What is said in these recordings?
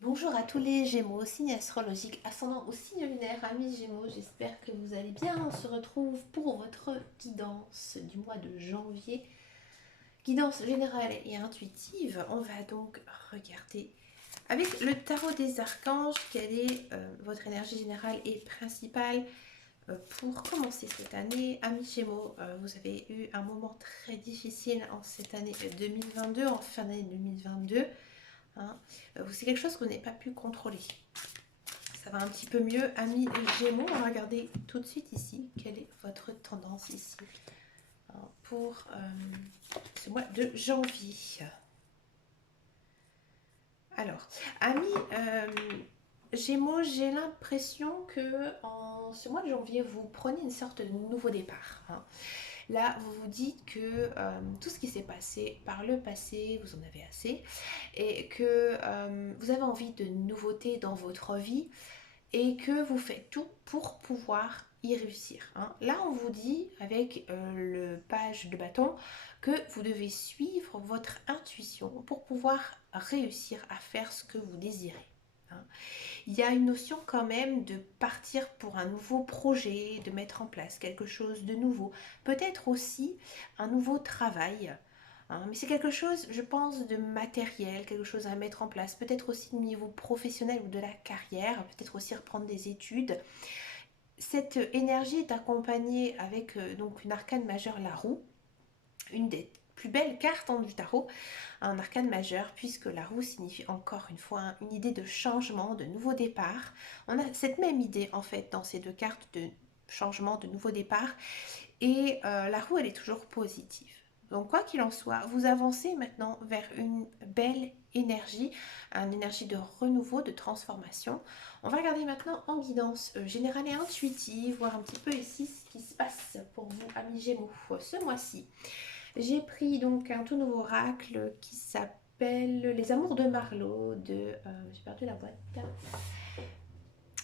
Bonjour à tous les Gémeaux, signe astrologique, ascendant ou signe lunaire, amis Gémeaux, j'espère que vous allez bien. On se retrouve pour votre guidance du mois de janvier. Guidance générale et intuitive. On va donc regarder avec le tarot des archanges quelle est votre énergie générale et principale pour commencer cette année. Amis Gémeaux, vous avez eu un moment très difficile en cette année 2022, en fin d'année 2022. Hein. C'est quelque chose que vous n'avez pas pu contrôler. Ça va un petit peu mieux, amis Gémeaux. On va regarder tout de suite ici quelle est votre tendance ici pour ce mois de janvier. Alors, amis Gémeaux, j'ai l'impression que en ce mois de janvier, vous prenez une sorte de nouveau départ. Là, vous vous dites que tout ce qui s'est passé par le passé, vous en avez assez, et que vous avez envie de nouveautés dans votre vie et que vous faites tout pour pouvoir y réussir. Là, on vous dit avec le page de bâton que vous devez suivre votre intuition pour pouvoir réussir à faire ce que vous désirez. Il y a une notion quand même de partir pour un nouveau projet, de mettre en place quelque chose de nouveau, peut-être aussi un nouveau travail. Mais c'est quelque chose, je pense, de matériel, quelque chose à mettre en place, peut-être aussi au niveau professionnel ou de la carrière, peut-être aussi reprendre des études. Cette énergie est accompagnée avec donc une arcane majeure, la roue, une des plus belles cartes du tarot, un arcane majeur, puisque la roue signifie encore une fois une idée de changement, de nouveau départ. On a cette même idée en fait dans ces deux cartes de changement, de nouveau départ, et la roue elle est toujours positive. Donc quoi qu'il en soit, vous avancez maintenant vers une belle énergie, une énergie de renouveau, de transformation. On va regarder maintenant en guidance générale et intuitive, voir un petit peu ici ce qui se passe pour vous, amis Gémeaux, ce mois-ci. J'ai pris donc un tout nouveau oracle qui s'appelle Les Amours de Marlowe j'ai perdu la boîte.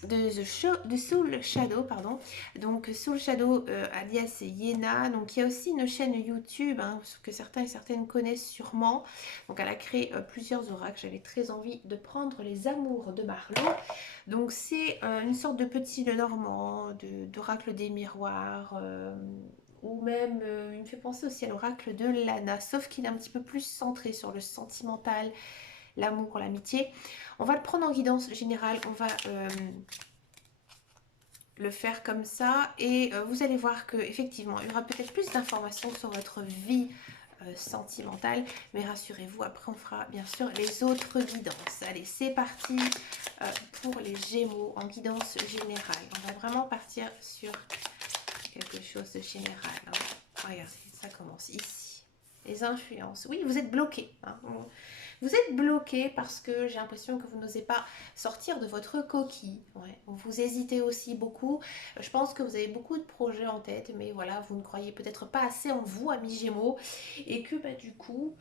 De Soul Shadow, pardon. Donc Soul Shadow alias Yena. Donc il y a aussi une chaîne YouTube que certains et certaines connaissent sûrement. Donc elle a créé plusieurs oracles. J'avais très envie de prendre Les Amours de Marlowe. Donc c'est une sorte de petit Lenormand, d'oracle des miroirs. Ou même, il me fait penser aussi à l'oracle de Lana, sauf qu'il est un petit peu plus centré sur le sentimental, l'amour, l'amitié. On va le prendre en guidance générale, on va le faire comme ça et vous allez voir que effectivement il y aura peut-être plus d'informations sur votre vie sentimentale, mais rassurez-vous, après on fera bien sûr les autres guidances. Allez, c'est parti pour les Gémeaux en guidance générale. On va vraiment partir sur quelque chose de général. Regardez, ça commence ici. Les influences. Oui, vous êtes bloqué. Vous êtes bloqué parce que j'ai l'impression que vous n'osez pas sortir de votre coquille. Ouais. Vous hésitez aussi beaucoup. Je pense que vous avez beaucoup de projets en tête, mais voilà, vous ne croyez peut-être pas assez en vous, amis Gémeaux, et que du coup,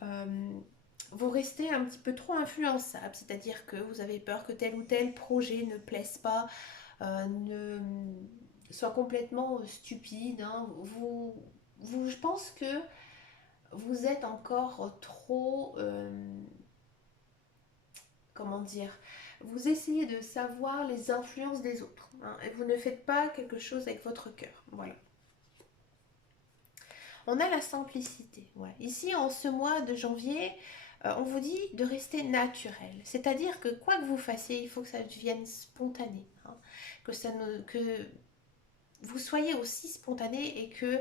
vous restez un petit peu trop influençable. C'est-à-dire que vous avez peur que tel ou tel projet ne plaise pas, ne soit complètement stupide. Je pense que vous êtes encore trop comment dire, vous essayez de savoir les influences des autres. Et vous ne faites pas quelque chose avec votre cœur. Voilà. On a la simplicité. Ouais. Ici, en ce mois de janvier, on vous dit de rester naturel. C'est-à-dire que quoi que vous fassiez, il faut que ça devienne spontané. Que vous soyez aussi spontané et que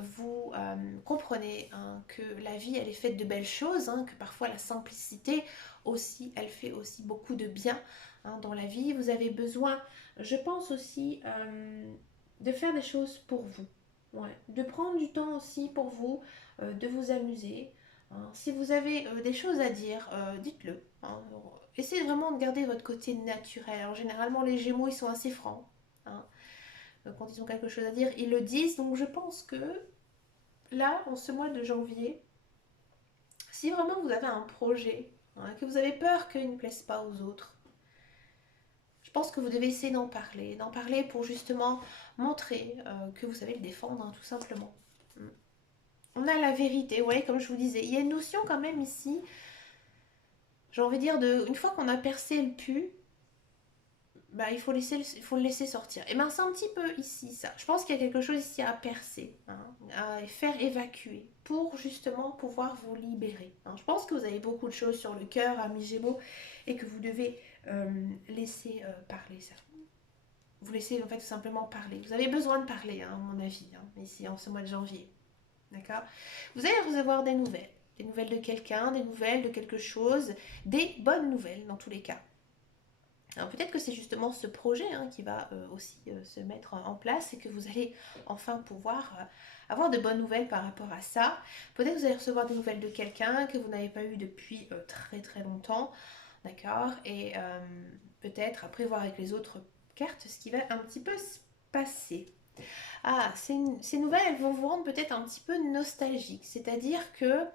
vous comprenez que la vie elle est faite de belles choses, que parfois la simplicité aussi elle fait aussi beaucoup de bien dans la vie. Vous avez besoin, je pense aussi, de faire des choses pour vous. Ouais. De prendre du temps aussi pour vous, de vous amuser. Si vous avez des choses à dire, dites-le. Essayez vraiment de garder votre côté naturel. Alors, généralement, les Gémeaux, ils sont assez francs. hein. Quand ils ont quelque chose à dire, ils le disent. Donc je pense que là, en ce mois de janvier, si vraiment vous avez un projet, que vous avez peur qu'il ne plaise pas aux autres, je pense que vous devez essayer d'en parler pour justement montrer que vous savez le défendre, tout simplement. Mm. On a la vérité, ouais, comme je vous disais. Il y a une notion quand même ici j'ai envie de dire, une fois qu'on a percé le pu, bah, il faut le laisser sortir. Et ben c'est un petit peu ici ça. Je pense qu'il y a quelque chose ici à percer, hein, à faire évacuer pour justement pouvoir vous libérer, hein. Je pense que vous avez beaucoup de choses sur le cœur, ami Gémeaux, et que vous devez laisser parler ça. Vous laissez en fait tout simplement parler. Vous avez besoin de parler, hein, à mon avis, hein, ici en ce mois de janvier. D'accord. Vous allez recevoir des nouvelles. Des nouvelles de quelqu'un, des nouvelles de quelque chose, des bonnes nouvelles dans tous les cas. Alors peut-être que c'est justement ce projet, hein, qui va aussi se mettre en place et que vous allez enfin pouvoir avoir de bonnes nouvelles par rapport à ça. Peut-être que vous allez recevoir des nouvelles de quelqu'un que vous n'avez pas eu depuis très très longtemps, d'accord. Et peut-être après voir avec les autres cartes ce qui va un petit peu se passer. Ah, ces nouvelles, elles vont vous rendre peut-être un petit peu nostalgique, c'est-à-dire que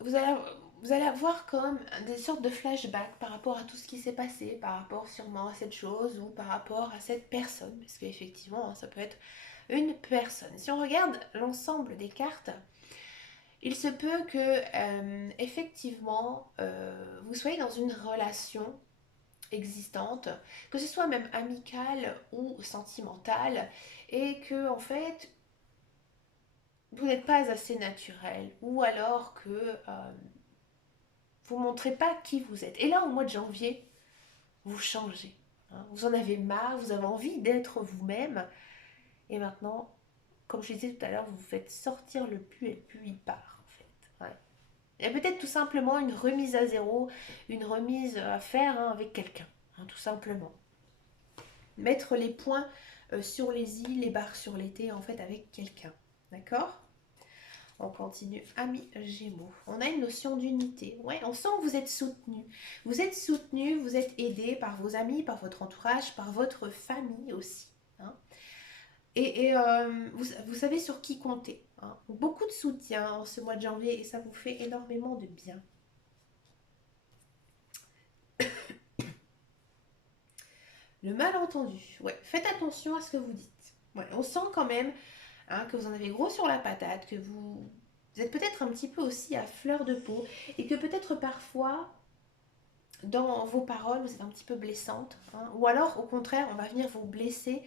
vous allez, vous allez avoir comme des sortes de flashbacks par rapport à tout ce qui s'est passé, par rapport sûrement à cette chose ou par rapport à cette personne, parce qu'effectivement, hein, ça peut être une personne. Si on regarde l'ensemble des cartes, il se peut que effectivement vous soyez dans une relation existante, que ce soit même amicale ou sentimentale, et que en fait vous n'êtes pas assez naturel, ou alors que vous ne montrez pas qui vous êtes. Et là, au mois de janvier, vous changez, hein. Vous en avez marre, vous avez envie d'être vous-même. Et maintenant, comme je disais tout à l'heure, vous faites sortir le pu et le pu il part, en fait. Ouais. Il y a peut-être tout simplement une remise à zéro, une remise à faire, hein, avec quelqu'un, hein, tout simplement. Mettre les points sur les i, les barres sur les t, en fait, avec quelqu'un. D'accord. On continue. Amis Gémeaux. On a une notion d'unité. Ouais, on sent que vous êtes soutenu. Vous êtes soutenu, vous êtes aidé par vos amis, par votre entourage, par votre famille aussi, hein. Vous savez sur qui compter, hein. Beaucoup de soutien en ce mois de janvier et ça vous fait énormément de bien. Le malentendu. Ouais, faites attention à ce que vous dites. Ouais, on sent quand même, hein, que vous en avez gros sur la patate, que vous êtes peut-être un petit peu aussi à fleur de peau et que peut-être parfois dans vos paroles, vous êtes un petit peu blessante, hein, ou alors au contraire, on va venir vous blesser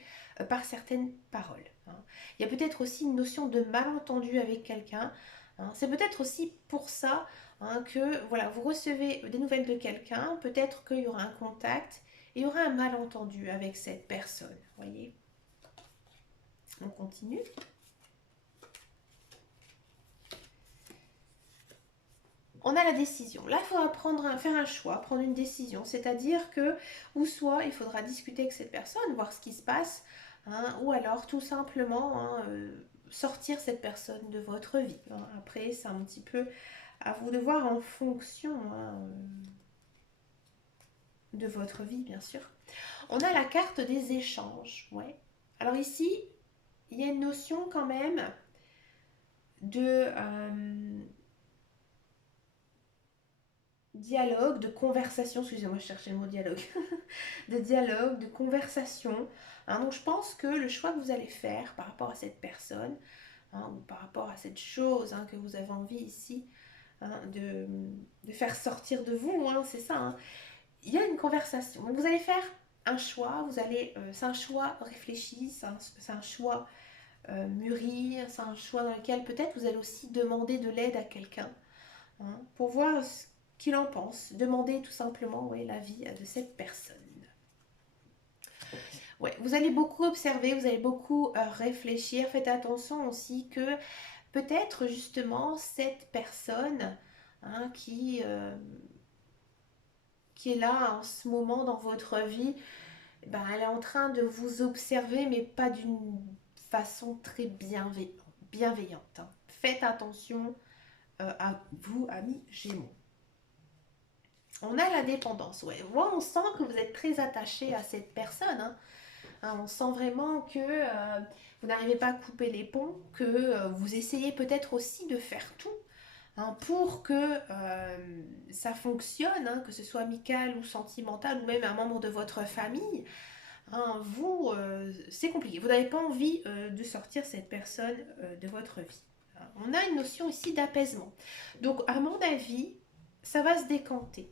par certaines paroles, hein. Il y a peut-être aussi une notion de malentendu avec quelqu'un, hein. C'est peut-être aussi pour ça, hein, que voilà, vous recevez des nouvelles de quelqu'un, peut-être qu'il y aura un contact et il y aura un malentendu avec cette personne, voyez. On continue. On a la décision. Là, il faudra faire un choix, prendre une décision. C'est-à-dire que, ou soit il faudra discuter avec cette personne, voir ce qui se passe, hein, ou alors tout simplement, hein, sortir cette personne de votre vie, hein. Après, c'est un petit peu à vous de voir en fonction, hein, de votre vie, bien sûr. On a la carte des échanges. Ouais. Alors ici, il y a une notion quand même de dialogue, de conversation, excusez-moi, je cherchais le mot dialogue, de dialogue, de conversation, hein. Donc je pense que le choix que vous allez faire par rapport à cette personne, hein, ou par rapport à cette chose, hein, que vous avez envie ici, hein, de faire sortir de vous, hein, c'est ça, hein. Il y a une conversation. Donc vous allez faire un choix, c'est un choix réfléchi, c'est un choix mûri, c'est un choix dans lequel peut-être vous allez aussi demander de l'aide à quelqu'un, hein, pour voir ce qu'il en pense. Demander tout simplement, ouais, l'avis de cette personne. Ouais, vous allez beaucoup observer, vous allez beaucoup réfléchir. Faites attention aussi que peut-être justement cette personne, hein, qui est là en ce moment dans votre vie, ben, elle est en train de vous observer, mais pas d'une façon très bienveillante, hein. Faites attention à vous, amis Gémeaux. On a la dépendance, ouais. Moi, on sent que vous êtes très attaché à cette personne, hein. Hein, on sent vraiment que vous n'arrivez pas à couper les ponts, que vous essayez peut-être aussi de faire tout, hein, pour que ça fonctionne, hein, que ce soit amical ou sentimental ou même un membre de votre famille. Hein, c'est compliqué. Vous n'avez pas envie de sortir cette personne de votre vie. On a une notion ici d'apaisement. Donc, à mon avis, ça va se décanter.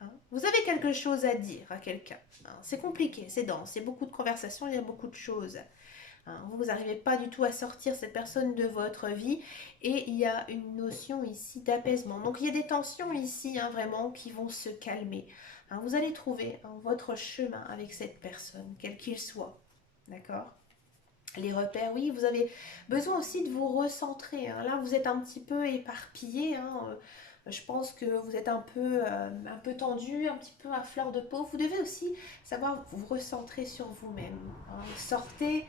Hein. Vous avez quelque chose à dire à quelqu'un. Hein. C'est compliqué, c'est dense, c'est beaucoup de conversations, il y a beaucoup de choses. Hein. Vous n'arrivez pas du tout à sortir cette personne de votre vie et il y a une notion ici d'apaisement. Donc il y a des tensions ici hein, vraiment qui vont se calmer. Hein. Vous allez trouver hein, votre chemin avec cette personne, quel qu'il soit. D'accord? Les repères, oui, vous avez besoin aussi de vous recentrer. Hein. Là, vous êtes un petit peu éparpillé. Hein. Je pense que vous êtes un peu tendu, un petit peu à fleur de peau. Vous devez aussi savoir vous recentrer sur vous-même. Hein. Sortez,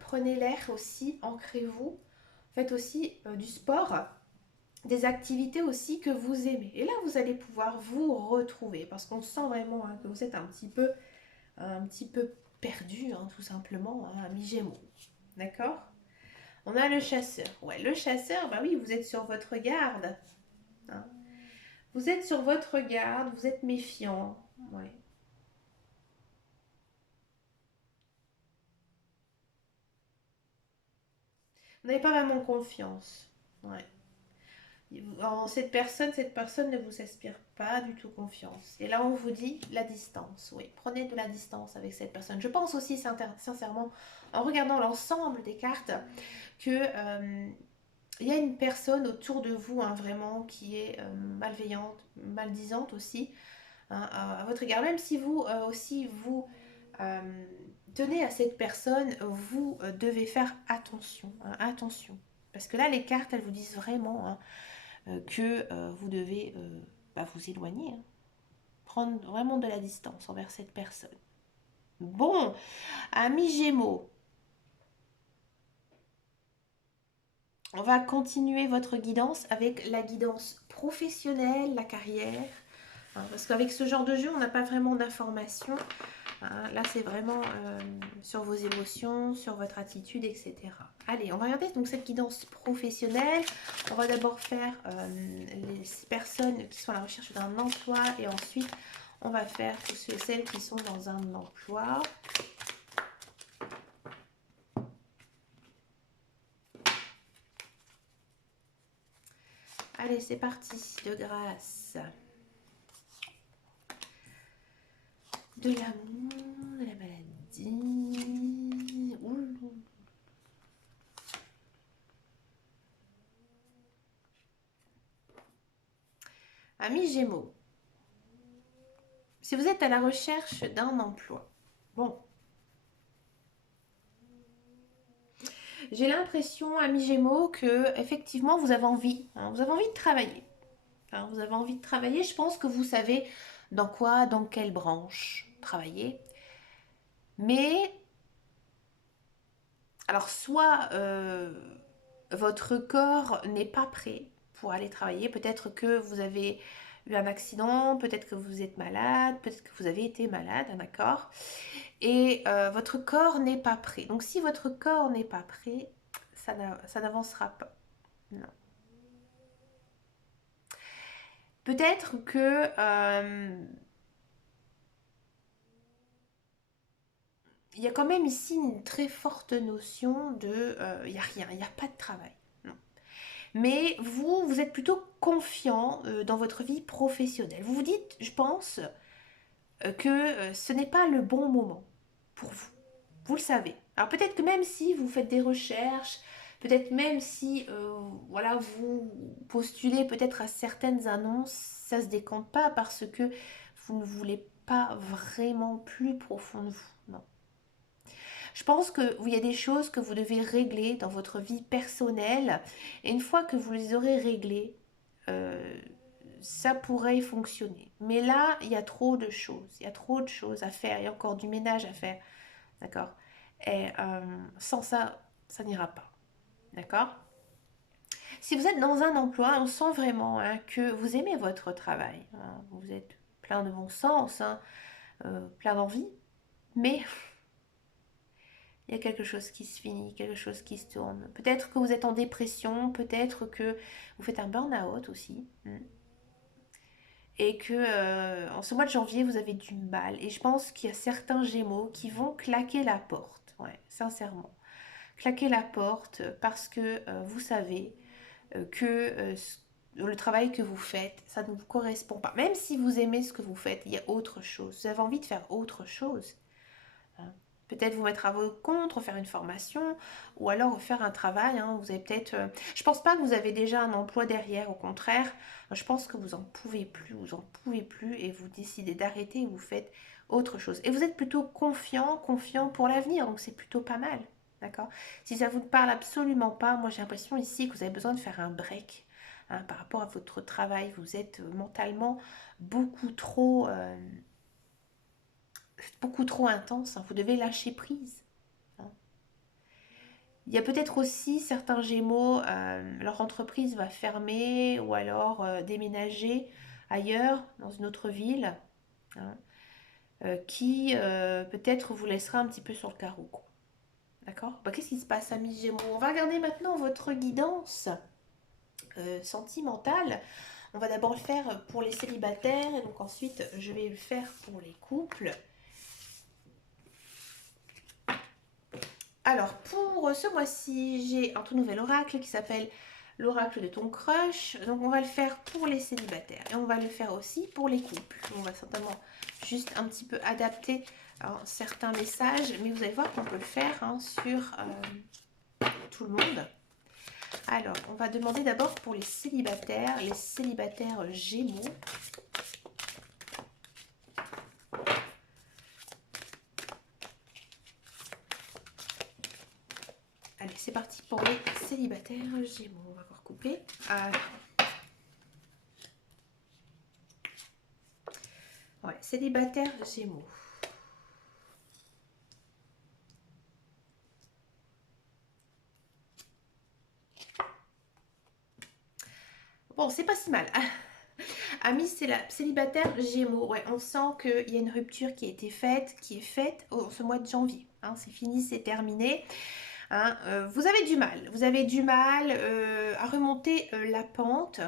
prenez l'air aussi, ancrez-vous. Faites aussi du sport, des activités aussi que vous aimez. Et là, vous allez pouvoir vous retrouver parce qu'on sent vraiment hein, que vous êtes un petit peu perdu, hein, tout simplement, hein, mi-gémeaux. D'accord? On a le chasseur. Ouais, le chasseur, bah oui, vous êtes sur votre garde. Hein. Vous êtes sur votre garde, vous êtes méfiant. Ouais. Vous n'avez pas vraiment confiance. Ouais. En cette personne ne vous inspire pas du tout confiance. Et là, on vous dit la distance. Oui, prenez de la distance avec cette personne. Je pense aussi sincèrement, en regardant l'ensemble des cartes, que il y a une personne autour de vous hein, vraiment qui est malveillante, maldisante aussi hein, à votre égard. Même si vous aussi vous euh, tenez à cette personne, vous devez faire attention, hein, attention. Parce que là, les cartes, elles vous disent vraiment hein, que vous devez bah, vous éloigner, hein, prendre vraiment de la distance envers cette personne. Bon, amis Gémeaux, on va continuer votre guidance avec la guidance professionnelle, la carrière. Hein, parce qu'avec ce genre de jeu, on n'a pas vraiment d'informations. Hein, là, c'est vraiment sur vos émotions, sur votre attitude, etc. Allez, on va regarder donc cette guidance professionnelle. On va d'abord faire les personnes qui sont à la recherche d'un emploi et ensuite, on va faire tous ceux et celles qui sont dans un emploi. Allez, c'est parti, de grâce. De l'amour, de la maladie. Ouh. Amis Gémeaux, si vous êtes à la recherche d'un emploi, bon, j'ai l'impression, amis Gémeaux, que effectivement vous avez envie, hein, vous avez envie de travailler. Hein, vous avez envie de travailler, je pense que vous savez dans quoi, dans quelle branche travailler. Mais, alors soit votre corps n'est pas prêt pour aller travailler, peut-être que vous avez eu un accident, peut-être que vous êtes malade, peut-être que vous avez été malade, hein, d'accord? Et votre corps n'est pas prêt. Donc si votre corps n'est pas prêt, ça n'avancera pas. Non. Peut-être que il y a quand même ici une très forte notion de il n'y a rien, il n'y a pas de travail. Non. Mais vous êtes plutôt confiant dans votre vie professionnelle. Vous vous dites, je pense, que ce n'est pas le bon moment pour vous. Vous le savez. Alors peut-être que même si vous faites des recherches, peut-être même si voilà, vous postulez peut-être à certaines annonces, ça ne se décompte pas parce que vous ne voulez pas vraiment plus profond de vous. Non. Je pense qu'il y a des choses que vous devez régler dans votre vie personnelle. Et une fois que vous les aurez réglées, euh, ça pourrait fonctionner. Mais là, il y a trop de choses. Il y a trop de choses à faire. Il y a encore du ménage à faire. D'accord? Et sans ça, ça n'ira pas. D'accord? Si vous êtes dans un emploi, on sent vraiment hein, que vous aimez votre travail. Hein. Vous êtes plein de bon sens, hein, plein d'envie. Mais il y a quelque chose qui se finit, quelque chose qui se tourne. Peut-être que vous êtes en dépression, peut-être que vous faites un burn-out aussi. Et que en ce mois de janvier, vous avez du mal. Et je pense qu'il y a certains Gémeaux qui vont claquer la porte. Ouais, sincèrement. claquer la porte parce que vous savez que le travail que vous faites, ça ne vous correspond pas. Même si vous aimez ce que vous faites, il y a autre chose. Vous avez envie de faire autre chose. Hein. Peut-être vous mettre à votre compte, faire une formation, ou alors faire un travail. Hein. Vous avez peut-être. Je pense pas que vous avez déjà un emploi derrière. Au contraire, je pense que vous en pouvez plus, et vous décidez d'arrêter et vous faites autre chose. Et vous êtes plutôt confiant pour l'avenir, donc c'est plutôt pas mal. D'accord? Si ça vous ne parle absolument pas, moi j'ai l'impression ici que vous avez besoin de faire un break. Hein, par rapport à votre travail, vous êtes mentalement beaucoup trop beaucoup trop intense, hein. Vous devez lâcher prise. Hein. Il y a peut-être aussi certains Gémeaux, leur entreprise va fermer ou alors déménager ailleurs, dans une autre ville, hein, qui peut-être vous laissera un petit peu sur le carreau, quoi. D'accord? Bah, qu'est-ce qui se passe, amis Gémeaux? On va regarder maintenant votre guidance sentimentale. On va d'abord le faire pour les célibataires et donc ensuite je vais le faire pour les couples. Alors, pour ce mois-ci, j'ai un tout nouvel oracle qui s'appelle l'oracle de ton crush. Donc, on va le faire pour les célibataires et on va le faire aussi pour les couples. On va certainement juste un petit peu adapter certains messages, mais vous allez voir qu'on peut le faire sur tout le monde. Alors, on va demander d'abord pour les célibataires Gémeaux. Allez, c'est parti pour les célibataires Gémeaux. On va encore couper. Ouais, célibataire Gémeaux. Bon, c'est pas si mal. Amis célibataire Gémeaux, ouais, on sent qu'il y a une rupture qui a été faite, qui est faite ce mois de janvier. Hein, c'est fini, c'est terminé. Hein, vous avez du mal à remonter la pente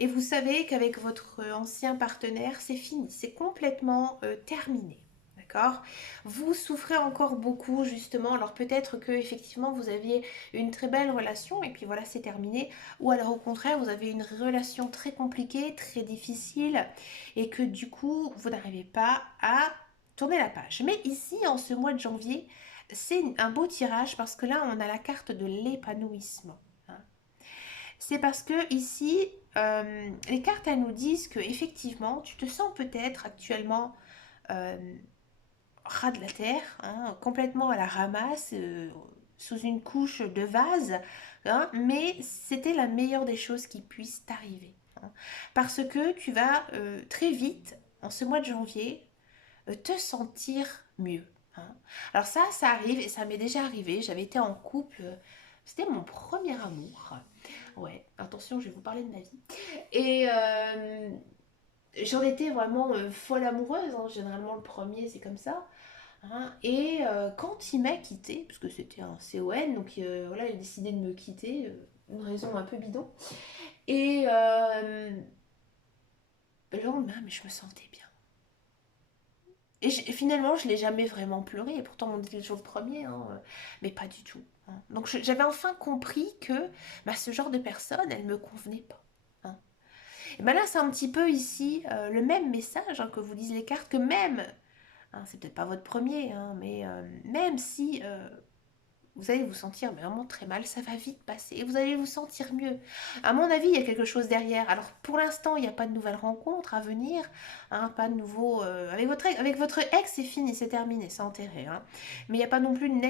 et vous savez qu'avec votre ancien partenaire, c'est fini, c'est complètement terminé. D'accord? Vous souffrez encore beaucoup justement, alors peut-être que effectivement vous aviez une très belle relation et puis voilà c'est terminé, ou alors au contraire vous avez une relation très compliquée, très difficile et que du coup vous n'arrivez pas à tourner la page. Mais ici en ce mois de janvier, c'est un beau tirage parce que là on a la carte de l'épanouissement. Hein. C'est parce que ici les cartes elles nous disent que effectivement tu te sens peut-être actuellement euh, ras de la terre, hein, complètement à la ramasse, sous une couche de vase, hein, mais c'était la meilleure des choses qui puissent t'arriver. Hein, parce que tu vas très vite, en ce mois de janvier, te sentir mieux. Hein. Alors ça arrive, et ça m'est déjà arrivé, j'avais été en couple, c'était mon premier amour. Ouais, attention, je vais vous parler de ma vie. Et j'en étais vraiment folle amoureuse, hein, généralement le premier c'est comme ça. Hein. Et quand il m'a quitté, parce que c'était un CON, donc voilà, il a décidé de me quitter, une raison un peu bidon. Et le lendemain, mais je me sentais bien. Et finalement, je l'ai jamais vraiment pleuré, et pourtant on était le jour le premier, hein, mais pas du tout. Hein. Donc j'avais enfin compris que bah, ce genre de personne, elle me convenait pas. Hein. Et ben là, c'est un petit peu ici le même message hein, que vous disent les cartes, que même, hein, c'est peut-être pas votre premier, hein, mais même si vous allez vous sentir vraiment très mal, ça va vite passer et vous allez vous sentir mieux. À mon avis, il y a quelque chose derrière. Alors pour l'instant, il n'y a pas de nouvelles rencontres à venir, hein, pas de nouveau. Avec votre ex, c'est fini, c'est terminé, c'est enterré. Hein. Mais il n'y a pas non plus une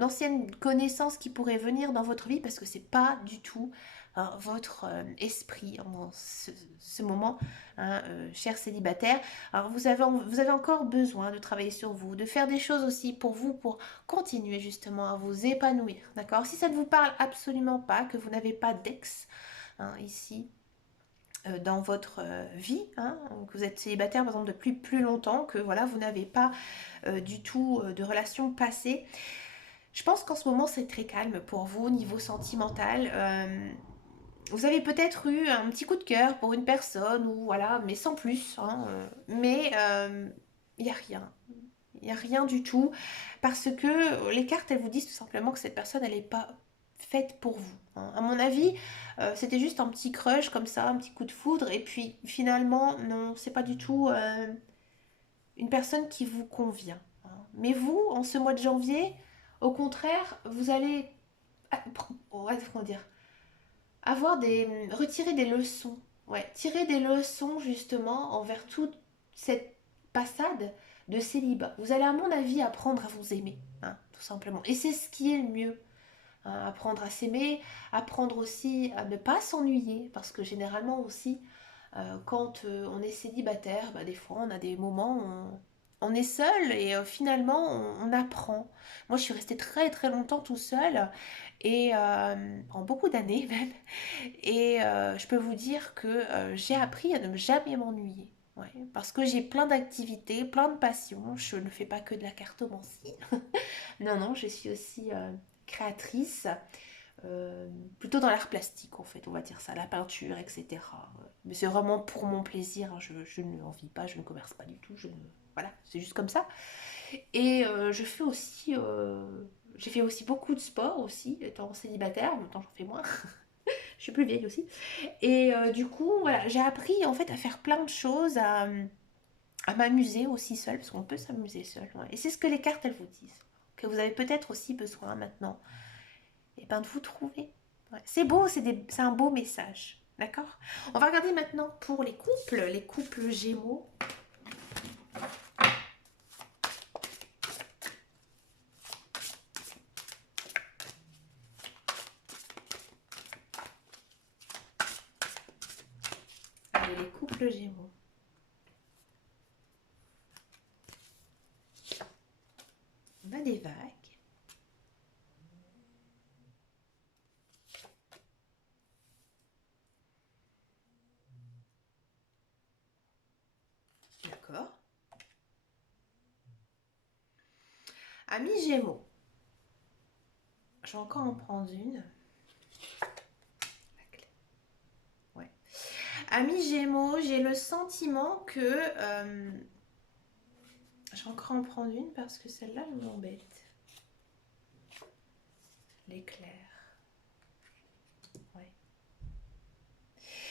ancienne connaissance qui pourrait venir dans votre vie parce que c'est pas du tout hein, votre esprit en ce moment, hein, cher célibataire. Alors vous avez encore besoin de travailler sur vous, de faire des choses aussi pour vous, pour continuez justement à vous épanouir, d'accord? Si ça ne vous parle absolument pas, que vous n'avez pas d'ex hein, ici dans votre vie, hein, que vous êtes célibataire par exemple depuis plus longtemps, que voilà vous n'avez pas du tout de relation passée, je pense qu'en ce moment c'est très calme pour vous au niveau sentimental. Vous avez peut-être eu un petit coup de cœur pour une personne ou voilà, mais sans plus. Hein, mais il n'y a rien. Il n'y a rien du tout. Parce que les cartes, elles vous disent tout simplement que cette personne, elle n'est pas faite pour vous, hein. À mon avis, c'était juste un petit crush comme ça, un petit coup de foudre. Et puis finalement, non, c'est pas du tout une personne qui vous convient, hein. Mais vous, en ce mois de janvier, au contraire, vous allez, ouais, comment dire, retirer des leçons, ouais, tirer des leçons justement envers toute cette passade de célibat. Vous allez à mon avis apprendre à vous aimer, hein, tout simplement. Et c'est ce qui est le mieux, hein, apprendre à s'aimer, apprendre aussi à ne pas s'ennuyer, parce que généralement aussi, quand on est célibataire, bah, des fois on a des moments où on est seul et finalement on apprend. Moi je suis restée très très longtemps tout seul et en beaucoup d'années même. Et je peux vous dire que j'ai appris à ne jamais m'ennuyer. Ouais, parce que j'ai plein d'activités, plein de passions. Je ne fais pas que de la cartomancie. Non, non, je suis aussi créatrice, euh, plutôt dans l'art plastique en fait, on va dire ça, la peinture, etc. Mais c'est vraiment pour mon plaisir, hein. Je ne en vis pas, je ne commerce pas du tout. Voilà, c'est juste comme ça. Et j'ai fait aussi beaucoup de sport aussi, étant célibataire, maintenant j'en fais moins. Je suis plus vieille aussi. Et du coup, voilà, j'ai appris en fait à faire plein de choses, à m'amuser aussi seule, parce qu'on peut s'amuser seul, ouais. Et c'est ce que les cartes, elles vous disent. Que vous avez peut-être aussi besoin maintenant, et ben de vous trouver. Ouais. C'est beau, c'est un beau message. D'accord. On va regarder maintenant pour les couples Gémeaux. Allez, les couples Gémeaux. On a des vagues. D'accord. Amis Gémeaux. Je vais encore en prendre une. Ouais. Amis Gémeaux, j'ai le sentiment que... je vais encore en prendre une parce que celle-là, elle m'embête. L'éclair. Ouais.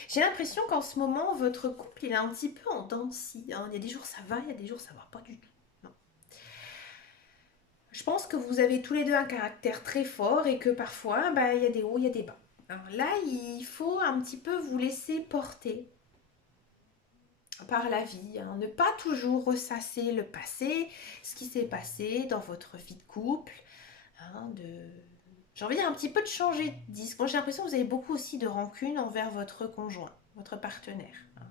J'ai l'impression qu'en ce moment, votre couple, il est un petit peu en dents de scie, hein. Il y a des jours ça va, il y a des jours ça va pas du tout. Non. Je pense que vous avez tous les deux un caractère très fort et que parfois, bah, il y a des hauts, il y a des bas. Alors là, il faut un petit peu vous laisser porter par la vie, hein. Ne pas toujours ressasser le passé, ce qui s'est passé dans votre vie de couple, hein, j'ai envie de dire un petit peu de changer de disque. Moi, j'ai l'impression que vous avez beaucoup aussi de rancune envers votre conjoint, votre partenaire, hein.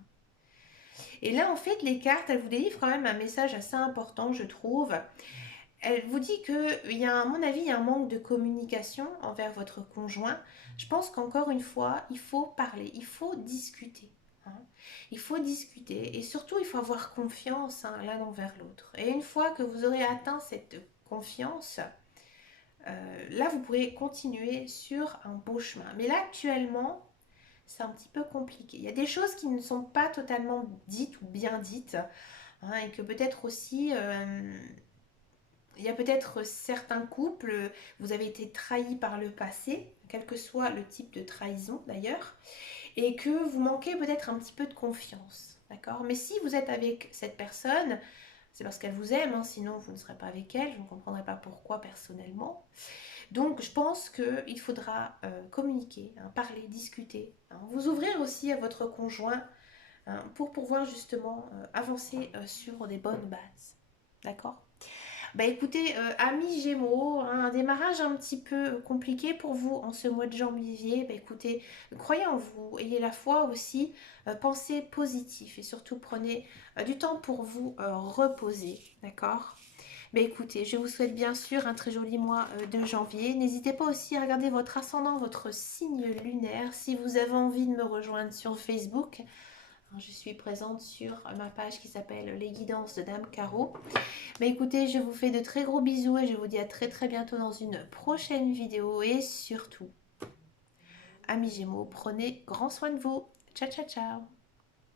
Et là, en fait, les cartes, elles vous délivrent quand même un message assez important, je trouve. Elle vous dit que, à mon avis, il y a un manque de communication envers votre conjoint. Je pense qu'encore une fois, il faut parler, il faut discuter, hein. Il faut discuter et surtout, il faut avoir confiance, hein, l'un envers l'autre. Et une fois que vous aurez atteint cette confiance, là, vous pourrez continuer sur un beau chemin. Mais là, actuellement, c'est un petit peu compliqué. Il y a des choses qui ne sont pas totalement dites ou bien dites, hein, et que peut-être aussi, il y a peut-être certains couples, vous avez été trahis par le passé, quel que soit le type de trahison d'ailleurs, et que vous manquez peut-être un petit peu de confiance, d'accord? Mais si vous êtes avec cette personne, c'est parce qu'elle vous aime, hein, sinon vous ne serez pas avec elle, je ne comprendrai pas pourquoi personnellement. Donc je pense qu'il faudra communiquer, hein, parler, discuter, hein, vous ouvrir aussi à votre conjoint, hein, pour pouvoir justement avancer sur des bonnes bases. D'accord? Bah écoutez, amis Gémeaux, hein, un démarrage un petit peu compliqué pour vous en ce mois de janvier. Bah écoutez, croyez en vous, ayez la foi aussi, pensez positif et surtout prenez du temps pour vous reposer, d'accord? Bah écoutez, je vous souhaite bien sûr un très joli mois de janvier. N'hésitez pas aussi à regarder votre ascendant, votre signe lunaire. Si vous avez envie de me rejoindre sur Facebook, je suis présente sur ma page qui s'appelle Les Guidances de Dame Caro. Mais écoutez, je vous fais de très gros bisous et je vous dis à très très bientôt dans une prochaine vidéo. Et surtout, amis Gémeaux, prenez grand soin de vous. Ciao ciao ciao.